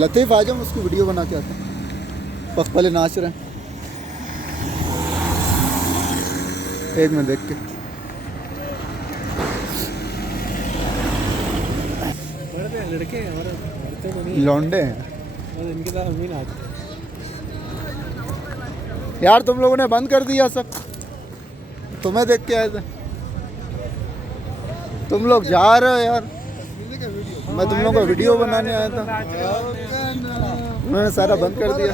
लतीफ़ आ जाओ, उसकी वीडियो बना के आता हूँ। पक पहले नाच रहे हैं, एक मिनट देख के। लड़के हैं और औरतें तो नहीं, लौंडे हैं और इनके साथ हम भी नाचते हैं। यार। तुम लोगों ने बंद कर दिया सब, तुम्हें देख के आए थे। तुम लोग जा रहे हो यार, मैं तुम लोगों का वीडियो बनाने आया था, उन्होंने सारा बंद कर दिया।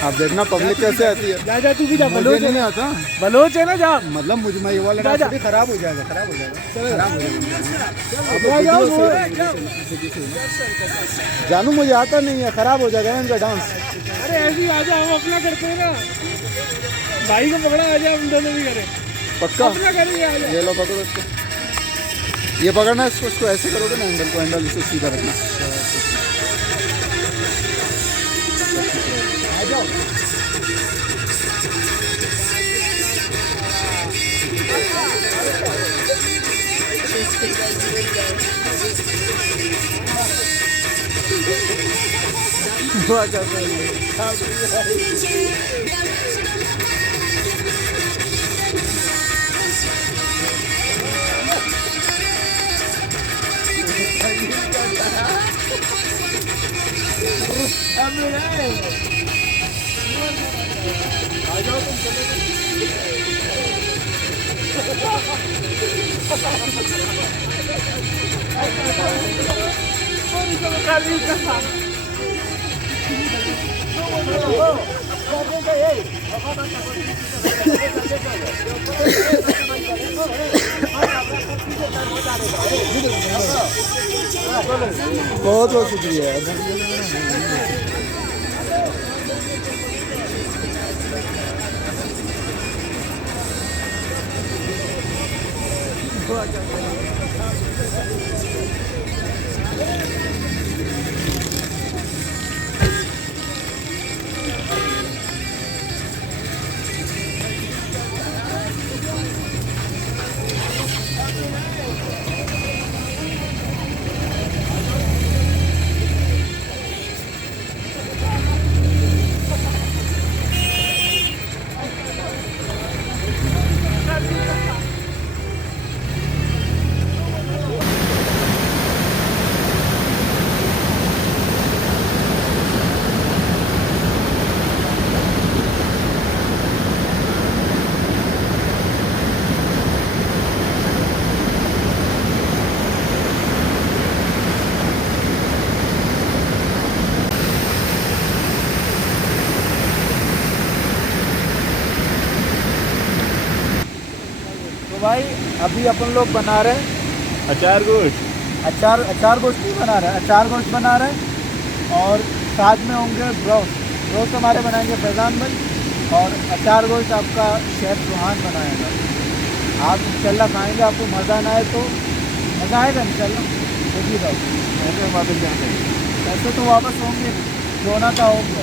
आप देखना पब्लिक कैसे आती है। जा जा तू भी जा, मुझे बलोच है नहीं ना, आता, बलोच है ना, जा मतलब मुझे, मैं ये वाला जा, जा। भी खराब हो जाएगा, खराब हो जाएगा, खराब हो जाएगा। जानू मुझे आता नहीं है, खराब हो जाएगा इनका डांस। अरे ऐसे ही आ जा, हम अपना करते हैं ना, भाई को पकड़ा, आ जा, हम दोनों भी करें, पक्का अपना करेंगे, आ जा। ये लो पकड़ो इसको, ये पकड़ना है इसको, इसको ऐसे करोगे ना, हैंडल को, हैंडल इसे सीधा रखना। आ जाओ। बहुत बहुत शुक्रिया। भाई अभी अपन लोग बना रहे हैं अचार गोश्त, अचार गोश्त नहीं बना रहे, अचार गोश्त बना रहे हैं। और साथ में होंगे रोस्ट हमारे बनाएंगे फैजान भाई, और अचार गोश्त आपका शेफ सुहान बनाएगा। आप इंशाल्लाह खाएंगे, आपको मज़ा ना आए तो मज़ा आएगा इंशाल्लाह, देखिए ऐसे वापस जाएंगे, ऐसे तो वापस होंगे, रोना का होगा।